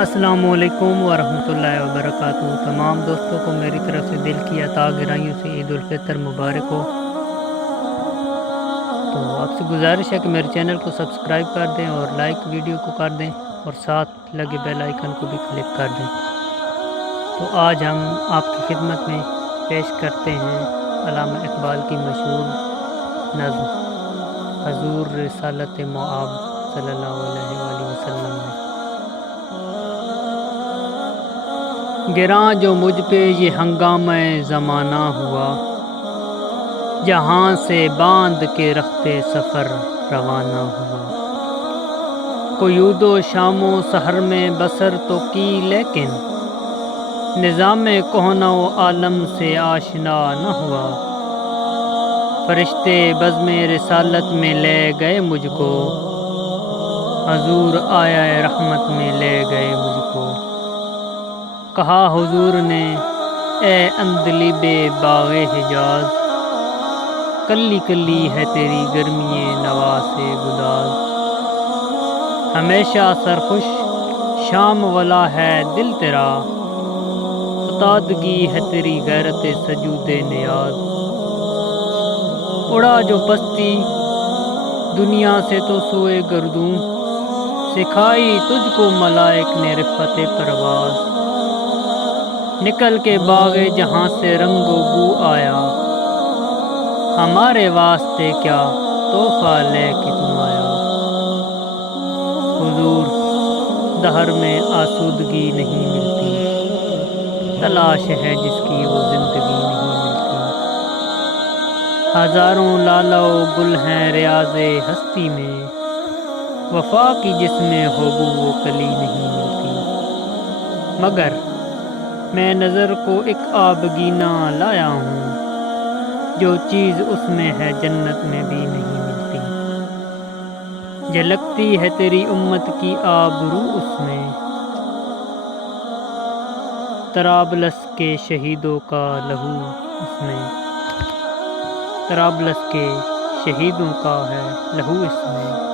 السلام علیکم ورحمۃ اللہ وبرکاتہ۔ تمام دوستوں کو میری طرف سے دل کی عطا گرائیوں سے عید الفطر مبارک ہو۔ تو آپ سے گزارش ہے کہ میرے چینل کو سبسکرائب کر دیں اور لائک ویڈیو کو کر دیں اور ساتھ لگے بیل آئیکن کو بھی کلک کر دیں۔ تو آج ہم آپ کی خدمت میں پیش کرتے ہیں علامہ اقبال کی مشہور نظم حضور رسالت مآب صلی اللہ علیہ وآلہ وسلم میں۔ گراں جو مجھ پہ یہ ہنگامہ زمانہ ہوا، جہاں سے باندھ کے رختے سفر روانہ ہوا۔ قیود و شام و سحر میں بسر تو کی، لیکن نظام کہنہ و عالم سے آشنا نہ ہوا۔ فرشتے بزم رسالت میں لے گئے مجھ کو، حضور آیا رحمت میں لے گئے مجھ کو۔ کہا حضور نے اے عندلیب باغ حجاز، کلی کلی ہے تیری گرمی نوا سے گداز۔ ہمیشہ سرخوش شام والا ہے دل تیرا، فتادگی ہے تیری غیرت سجود نیاز۔ اڑا جو پستی دنیا سے تو سوئے گردوں، سکھائی تجھ کو ملائک نے رفعت پرواز۔ نکل کے باغ جہاں سے رنگ و بو آیا، ہمارے واسطے کیا تحفہ لے کے تم آیا۔ حضور دہر میں آسودگی نہیں ملتی، تلاش ہے جس کی وہ زندگی نہیں ملتی۔ ہزاروں لالا و گل ہیں ریاض ہستی میں، وفا کی جس میں ہو بو وہ کلی نہیں ملتی۔ مگر میں نظر کو ایک آبگینہ لایا ہوں، جو چیز اس میں ہے جنت میں بھی نہیں ملتی۔ جھلکتی ہے تیری امت کی آبرو اس میں، طرابلس کے شہیدوں کا لہو اس میں۔ طرابلس کے شہیدوں کا ہے لہو اس میں۔